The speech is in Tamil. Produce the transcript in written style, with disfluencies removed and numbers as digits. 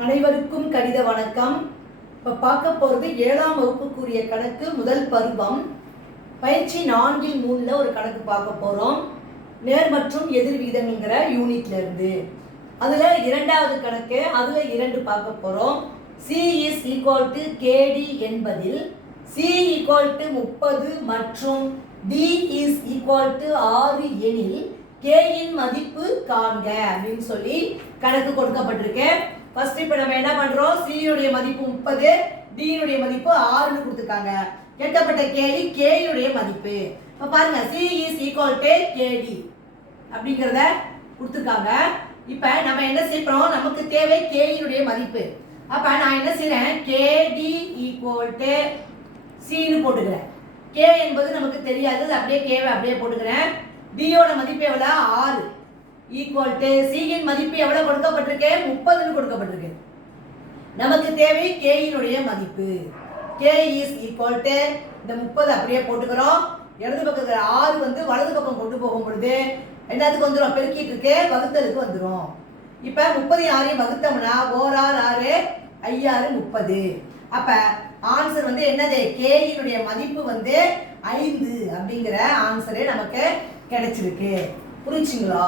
அனைவருக்கும் கணித வணக்கம். இப்போ பார்க்க போகிறது 7ஆம் வகுப்புக்குரிய கணக்கு முதல் பருவம் பயிற்சி 4-3 ஒரு கணக்கு பார்க்க போகிறோம். நேர் மற்றும் எதிர் விகிதங்கிற யூனிட்ல இருந்து அதில் இரண்டாவது கணக்கு, அதில் 2 பார்க்க போகிறோம். C is equal to KD என்பதில் C equal to 30 மற்றும் D is equal to 6 எனில் K இன் மதிப்பு காண்க அப்படின்னு சொல்லி கணக்கு கொடுக்கப்பட்டிருக்கு. ஃபர்ஸ்ட் இப்போ நம்ம என்ன பண்றோம், C உடைய மதிப்பு 30, D உடைய மதிப்பு 6 னு கொடுத்திருக்காங்க. கேட்கப்பட்ட கேள்வி K உடைய மதிப்பு. இப்ப பாருங்க, C is equal to KD அப்படிங்கறத கொடுத்திருக்காங்க. இப்போ நம்ம என்ன செய்றோம், நமக்கு தேவை K உடைய மதிப்பு. அப்ப நான் என்ன செய்றேன், KD equal to C னு போட்டுக்கிறேன். K என்பது நமக்கு தெரியாது, அப்படியே K வை அப்படியே போட்டுக்கிறேன். D யோட மதிப்பு எவ்வளவு, 6 ஈக்குவல் டு C இன் மதிப்பு எவ்வளவு கொடுக்கப்பட்டிருக்கு, 30 னு கொடுக்கப்பட்டிருக்கு. நமக்கு தேவை K இனுடைய மதிப்பு. K is equal to இந்த 30 அப்படியே போட்டுக்கிறோம். இடது பக்கத்துல 6 வந்து வலது பக்கம் கொண்டு போகும் பொழுது என்னதுக்கு வந்துரும், பெருக்கிட்டு இருக்கு, வகுத்தலுக்கு வந்துரும். இப்ப 30 6 வகுத்தோம்னா 1 6 6 5 6 30. அப்ப ஆன்சர் வந்து என்னது, K இனுடைய மதிப்பு வந்து 5 அப்படிங்கிற ஆன்சரே நமக்கு கிடைச்சிருக்கு. புரிஞ்சுங்களா?